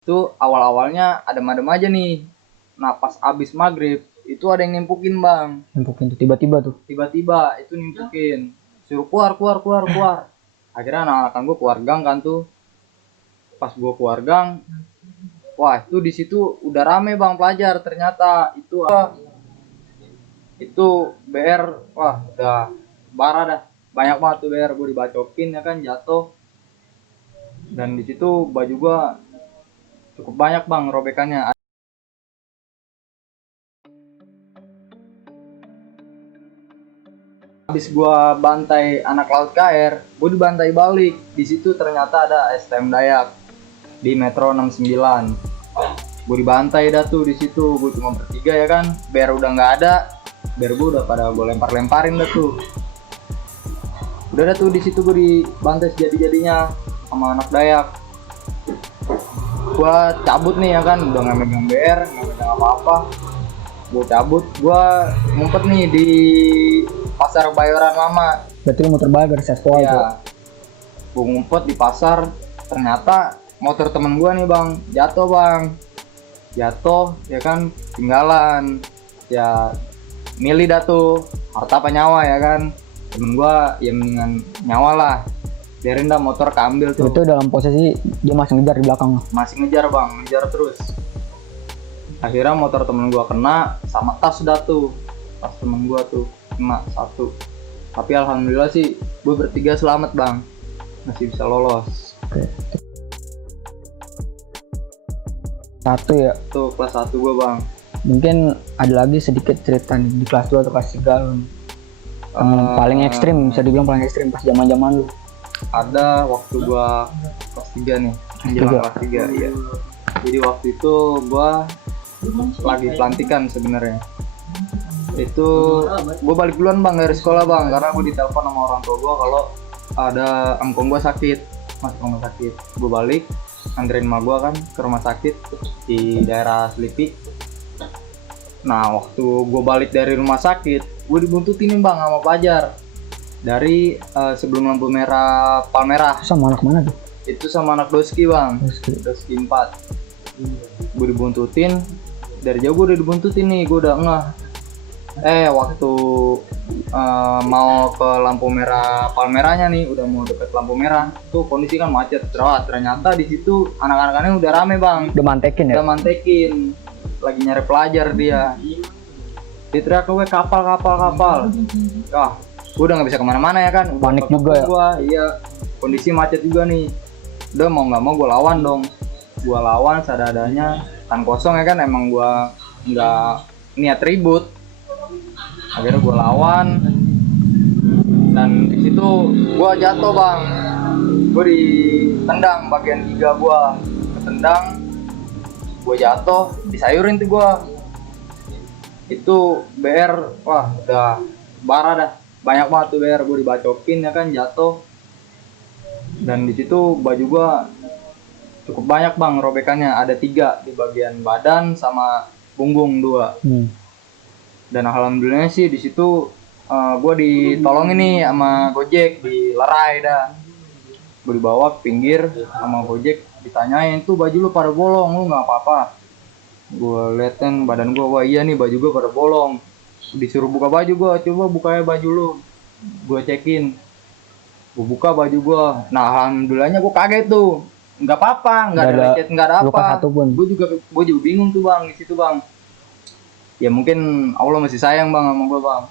Itu awal-awalnya adem-adem aja nih. Nah pas abis maghrib itu ada yang nimpukin bang. Nimpukin tuh tiba-tiba tuh. Tiba-tiba itu nimpukin. Suruh keluar. Akhirnya anak-anakan gue keluar gang kan tuh. Pas gue keluar gang, wah itu di situ udah rame bang pelajar ternyata. Itu BR, wah udah parah dah. Banyak banget tuh BR, gue dibacokin ya kan, jatuh. Dan di situ baju gue cukup banyak bang robekannya. Habis gua bantai anak laut KR, gua dibantai balik. Di situ ternyata ada STM Dayak di Metro 69. Gua dibantai dah tuh di situ. Gua cuma bertiga ya kan. BR udah nggak ada. BR gua udah pada gua lempar-lemparin dah tuh. Udah dah tuh di situ gua dibantai sejadi-jadinya sama anak Dayak. Gua cabut nih ya kan, udah nggak megang BR, nggak megang apa-apa. Gua cabut, gua ngumpet nih di pasar Bayoran Lama. Berarti lu muter balik dari seksual tuh. Ya, gue ngumpet di pasar, ternyata motor temen gue nih bang, jatuh ya kan, tinggalan. Ya milih dah tuh, harta apa nyawa ya kan. Temen gue ya mendingan nyawa lah, biarin dah motor keambil tuh. Itu dalam posisi dia masih ngejar di belakang. Masih ngejar bang, ngejar terus. Akhirnya motor temen gue kena sama tas dah tuh, tas temen gue tuh kena satu. Tapi alhamdulillah sih gue bertiga selamat bang, masih bisa lolos. Oke. Satu ya. Tuh kelas 1 gue bang. Mungkin ada lagi sedikit cerita nih di kelas 2 atau kelas 3 lu. Paling ekstrim, bisa dibilang paling ekstrim pas zaman-zaman lu. Ada waktu gue kelas 3 nih, menjelang kelas 3 iya. Jadi waktu itu gue lagi pelantikan sebenarnya. Itu gue balik duluan bang dari sekolah bang, karena gue ditelepon sama orang tua gue kalau ada engkong gue sakit, masuk rumah sakit. Gue balik anterin emak gue kan ke rumah sakit di daerah Selipi. Nah waktu gue balik dari rumah sakit, gue dibuntutin nih bang sama pelajar dari sebelum lampu merah Palmerah. Sama anak mana tuh? Itu sama anak Doski bang, Doski. 4. Gue dibuntutin, dari jauh gue udah dibuntutin nih, gue udah ngeh. Waktu mau ke lampu merah Palmerahnya nih, udah mau deket lampu merah, tuh kondisi kan macet. Ternyata di situ anak-anak-anaknya udah rame bang, Udah mantekin ya? udah mantekin, lagi nyari pelajar dia. Dia teriak ke gue kapal. Wah, gue udah nggak bisa kemana-mana ya kan. Panik juga ya? Gua, iya, kondisi macet juga nih. Udah mau nggak mau gue lawan dong. Gue lawan seadanya, tan kosong ya kan, emang gue nggak niat ribut. Akhirnya gue lawan, dan di situ gue jatuh bang. Gue ditendang bagian giga gue, ketendang, gue jatuh, disayurin tuh gue. Itu BR, wah udah parah dah, banyak banget tuh BR. Gue dibacokin ya kan, jatuh. Dan di situ baju gue cukup banyak bang robekannya, ada 3 di bagian badan sama punggung 2. Dan alhamdulillah sih di situ gue ditolongin nih sama Gojek, dilerai dah. Gue dibawa ke pinggir sama Gojek, ditanyain tuh baju lu pada bolong, lu nggak apa-apa. Gue liatin badan gue, wah iya nih baju gue pada bolong. Disuruh buka baju gue, coba bukanya baju lu. Gue cekin, gue buka baju gue. Nah alhamdulillahnya gue kaget tuh, nggak apa-apa, nggak ada lecet, nggak ada apa. Gue juga bingung tuh bang di situ bang. Ya mungkin Allah masih sayang bang sama gue bang.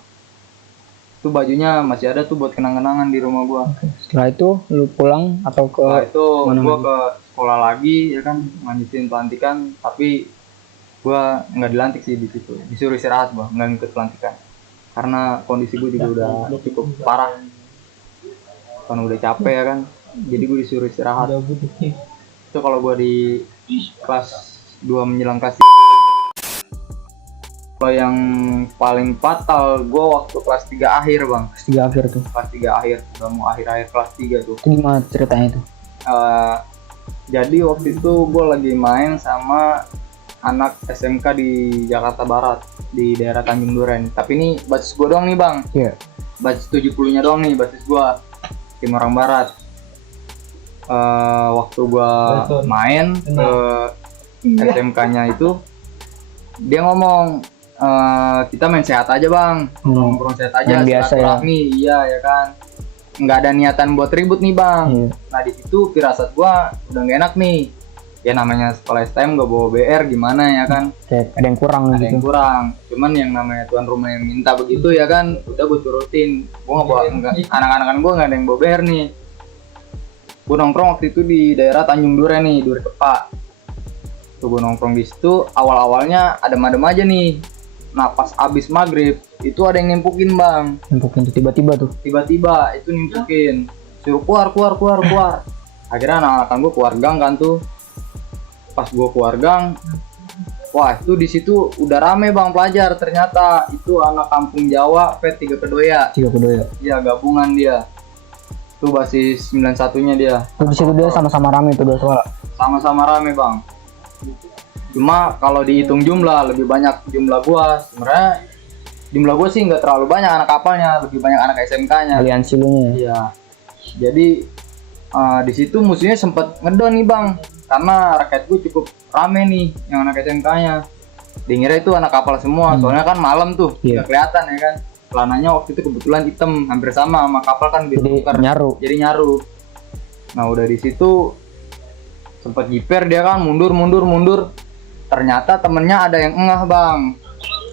Tuh bajunya masih ada tuh buat kenang-kenangan di rumah gue. Setelah itu lu pulang atau ke? Setelah itu gue ke sekolah lagi ya kan, lanjutin pelantikan. Tapi gue nggak dilantik sih di situ, disuruh istirahat bang, nggak ngikut pelantikan karena kondisi gue juga udah cukup parah kan, udah capek ya kan. Jadi gue disuruh istirahat. Itu kalau gue di kelas 2 menjelang kelas 3. Kalau yang paling fatal gue waktu kelas 3 akhir bang. Kelas 3 akhir tuh? Kelas 3 akhir, udah mau akhir-akhir kelas 3 tuh. Itu gimana ceritanya tuh? Jadi waktu itu gue lagi main sama anak SMK di Jakarta Barat, di daerah Tanjung Duren. Tapi ini basis gue doang nih bang. Iya. Basis 70 nya doang nih, basis gue, tim orang barat. Waktu gue main ke SMK-nya itu dia ngomong, kita main sehat aja bang, nongkrong sehat aja, Yang biasa ya. silaturahmi, iya ya kan, nggak ada niatan buat ribut nih bang. Iya. Nah di situ firasat gua udah gak enak nih, ya namanya sekolah STM gak bawa BR gimana ya kan, Kayak ada yang kurang ada yang gitu. kurang. Cuman yang namanya tuan rumah yang minta begitu ya kan, udah gue turutin. Gua nggak bawa, anak-anakan gua nggak ada yang bawa BR nih. Gue nongkrong waktu itu di daerah Tanjung Duren nih, Duri Kepa. Tuh gue nongkrong di situ, awal-awalnya adem-adem aja nih. Nah pas abis maghrib itu ada yang nimpukin bang, Nimpukin tuh tiba-tiba tuh. tiba-tiba itu nimpukin, suruh keluar. Akhirnya anak-anakan gue keluar gang kan tuh. Pas gue keluar gang, wah itu di situ udah rame bang pelajar, ternyata itu anak kampung Jawa P3 Kedoya. 3 Kedoya. Ya gabungan dia. Tuh basis 91-nya dia. Tuh di situ dia sama-sama rame tuh 2 sekolah. Sama-sama rame bang. Cuma kalau dihitung jumlah lebih banyak jumlah gua. Sebenarnya jumlah gua sih nggak terlalu banyak anak kapalnya, lebih banyak anak SMK-nya. Aliansi lu nya. Iya. Jadi di situ musuhnya sempet ngedon nih bang, karena rakyat gua cukup rame nih yang anak SMK-nya. Dengira itu anak kapal semua, soalnya kan malam tuh Iya. nggak kelihatan ya kan. Celananya waktu itu kebetulan hitam, hampir sama kapal kan biru Jadi tuker. nyaru. Jadi nyaru. Nah udah di situ sempat jiper dia kan, mundur. Ternyata temennya ada yang engah bang.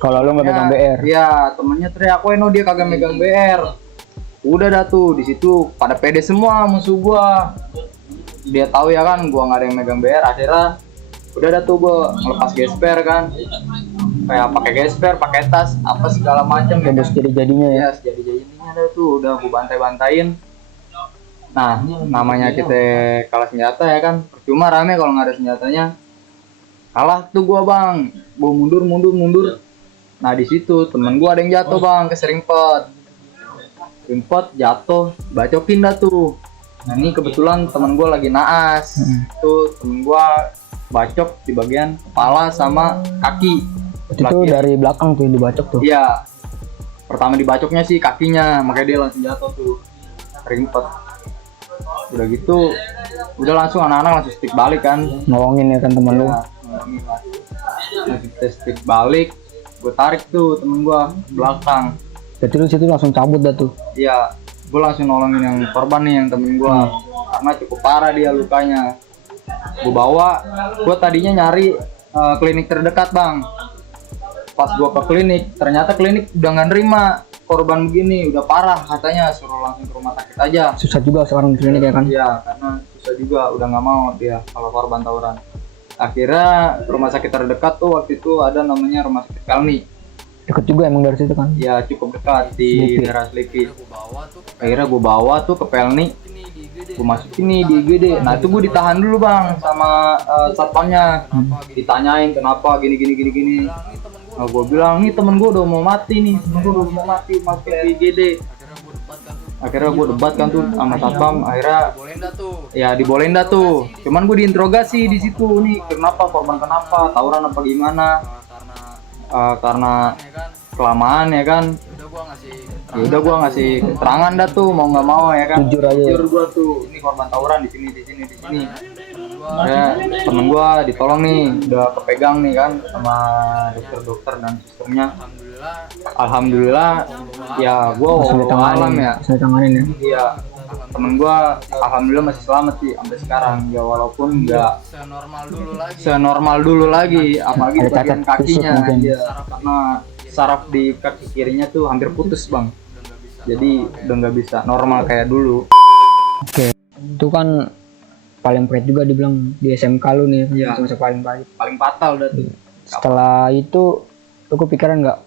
Kalau lu nggak megang BR. Iya, temennya teriak, "Weno dia kagak megang BR." Udah dah tuh di situ pada pede semua musuh gua. Dia tahu ya kan, gua nggak ada yang megang BR. Akhirnya udah dah tuh gua ngelepas gesper kan. Kayak pakai gesper, pakai tas, apa segala macam ya. Udah jadi-jadinya ya. Ya, jadi-jadinya dah tuh udah gua bantai-bantain. Nah, namanya kita kalah senjata ya kan. Percuma rame kalau nggak ada senjatanya. Kalah tuh gua bang, gua mundur. Nah di situ temen gua ada yang jatuh bang, keserimpet jatuh, bacokin dah tuh. Nah ini kebetulan temen gua lagi naas, tuh temen gua bacok di bagian kepala sama kaki. Itu dari belakang tuh dibacok tuh. Iya, pertama dibacoknya sih kakinya, makanya dia langsung jatuh tuh, rimpet. Udah gitu, udah langsung anak-anak langsung stick balik kan. Nolongin ya kan teman lu. Ya, nah kita stick balik, gue tarik tuh temen gue belakang. Jadi lu situ langsung cabut dah tuh. Iya, gue langsung nolongin yang korban nih, yang temen gue, karena cukup parah dia lukanya. Gue bawa, gue tadinya nyari klinik terdekat bang. Pas gue ke klinik, ternyata klinik udah nggak nerima korban begini, udah parah katanya, suruh langsung ke rumah sakit aja. Susah juga sekarang di klinik ya kan. Iya, karena susah juga, udah nggak mau dia kalau korban tawuran. Akhirnya rumah sakit terdekat tuh waktu itu ada namanya rumah sakit Pelni. Deket juga emang dari situ kan. Ya cukup dekat di Selipi. daerah Selipi. Akhirnya gue bawa tuh ke Pelni, gue masukin nih di IGD. Nah itu gue ditahan dulu bang sama satpamnya, ditanyain kenapa gini. Nah gue bilang nih temen gue udah mau mati nih, masukin di IGD. Akhirnya gue debat kan tuh sama satpam, akhirnya ya dibolehin dah tuh. Cuman gue diinterogasi di situ nih, kenapa korban, kenapa tawuran apa gimana? Karena kelamaan ya kan. Ya udah gue ngasih keterangan dah tuh, mau nggak mau ya kan. Jujur aja. Jujur gue tuh, ini korban tawuran di sini. Ya temen gue ditolong nih, udah kepegang nih kan sama dokter dan sistemnya. Alhamdulillah ya gue alam ya. Bisa ditanganin ya. Iya, temen gua alhamdulillah masih selamat sih sampai sekarang ya, walaupun nggak senormal dulu lagi, apalagi Ada bagian cacat fisik kakinya mungkin. ya, karena saraf di kaki kirinya tuh hampir putus bang, jadi udah nggak bisa normal kayak dulu. Oke. Itu kan paling pahit juga dibilang di SMK lu nih. Iya. Masa paling pahit. Paling fatal dah tuh. Setelah itu lu kepikiran nggak,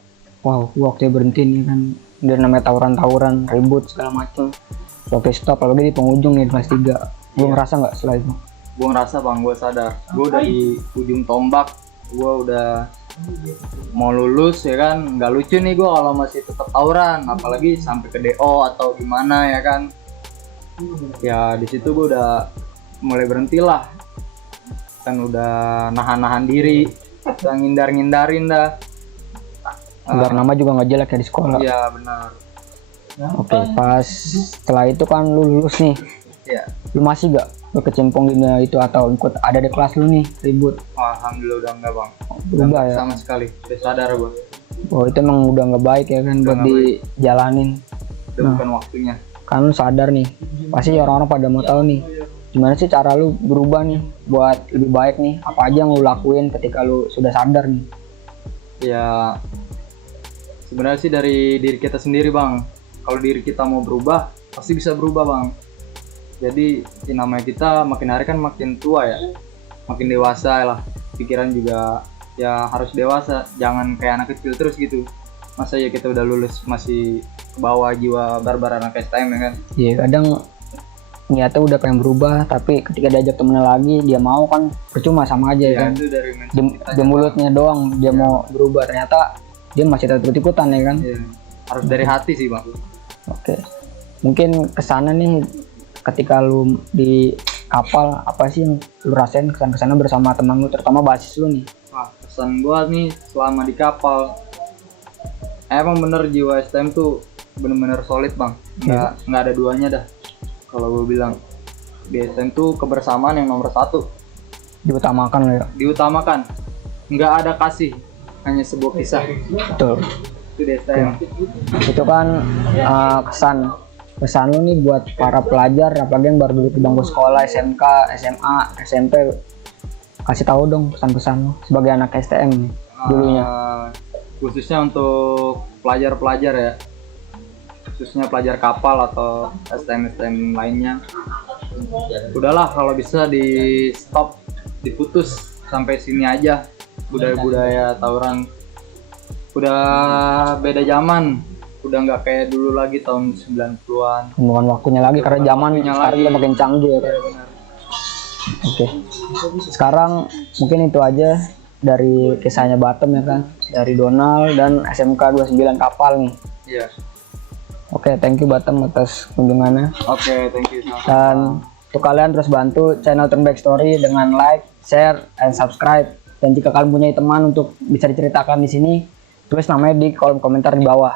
wow waktunya berhenti nih kan, dari namanya tawuran ribut segala macem, waktu stop, apalagi di penghujung nih di kelas 3. Gue ngerasa nggak setelah itu? Gue ngerasa bang, gue sadar gue udah di ujung tombak, gue udah mau lulus ya kan. Nggak lucu nih gue kalau masih tetap tawuran, apalagi sampai ke DO atau gimana ya kan. Ya di situ gue udah mulai berhenti lah, kan udah nahan diri, udah ngindarin dah. Biar nama juga nggak jelek ya di sekolah. Iya benar. Oke, pas setelah itu kan lu lulus nih, Iya. lu masih gak lu kecimpung di dunia itu atau ikut ada di kelas lu nih ribut? Wah, alhamdulillah udah enggak bang. Berubah ya? Sama sekali. Udah sadar gue. Oh itu emang udah nggak baik ya kan buat nggak dijalanin. Udah bukan waktunya. Kan lu sadar nih, pasti orang-orang pada mau tahu nih gimana sih cara lu berubah nih buat lebih baik nih, apa aja yang lu lakuin ketika lu sudah sadar nih? Ya sebenarnya sih dari diri kita sendiri bang. Kalau diri kita mau berubah pasti bisa berubah bang. Jadi ya namanya kita makin hari kan makin tua ya, makin dewasa lah, pikiran juga ya harus dewasa, jangan kayak anak kecil terus gitu. Masa ya kita udah lulus masih kebawa jiwa barbar anak STM ya kan. Iya kadang niatnya udah pengen berubah tapi ketika diajak temennya lagi dia mau kan percuma, sama aja ya Ya kan. itu dari Di mulutnya doang dia mau berubah, ternyata dia masih tetap ikut-ikutan ya kan. ya, harus dari hati sih bang. Oke, mungkin kesana nih ketika lu di kapal apa sih yang lu rasain kesan-kesannya bersama teman lu, terutama basis lu nih? Wah, pesan gua nih selama di kapal emang bener jiwa STM tuh bener-bener solid bang, nggak ada duanya dah. Kalau gue bilang di STM tuh kebersamaan yang nomor satu, Diutamakan lo ya. diutamakan, nggak ada kasih, hanya sebuah kisah. Betul. Itu di STM. Itu kan kesan lu nih buat para pelajar apalagi yang baru duduk di bangku sekolah SMK, SMA, SMP, kasih tahu dong pesan-pesan lu sebagai anak STM nih dulunya. Khususnya untuk pelajar-pelajar ya, khususnya pelajar kapal atau STM lainnya, udahlah kalau bisa di stop, diputus sampai sini aja. Budaya-budaya tawuran udah beda zaman, udah nggak kayak dulu lagi tahun 90-an. Bukan waktunya lagi karena zaman sekarang udah makin canggih ya kan. Oke. Sekarang mungkin itu aja dari kisahnya Batem ya kan, dari Donald dan SMK 29 kapal nih. Iya. Oke, thank you Batem atas kunjungannya. Oke, thank you. Dan untuk kalian terus bantu channel Turn Back Story dengan like, share, and subscribe. Dan jika kalian punya teman untuk bisa diceritakan di sini, tulis namanya di kolom komentar di bawah.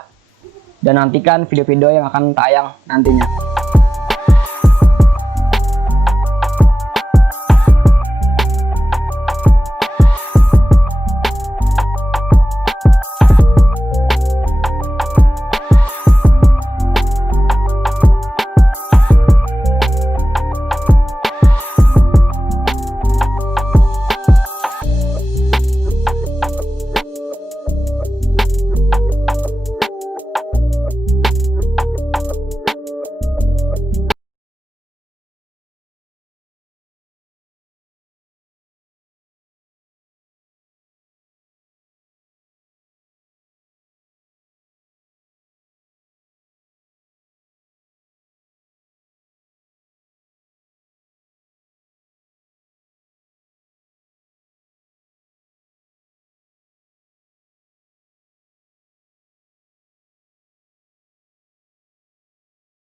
Dan nantikan video-video yang akan tayang nantinya.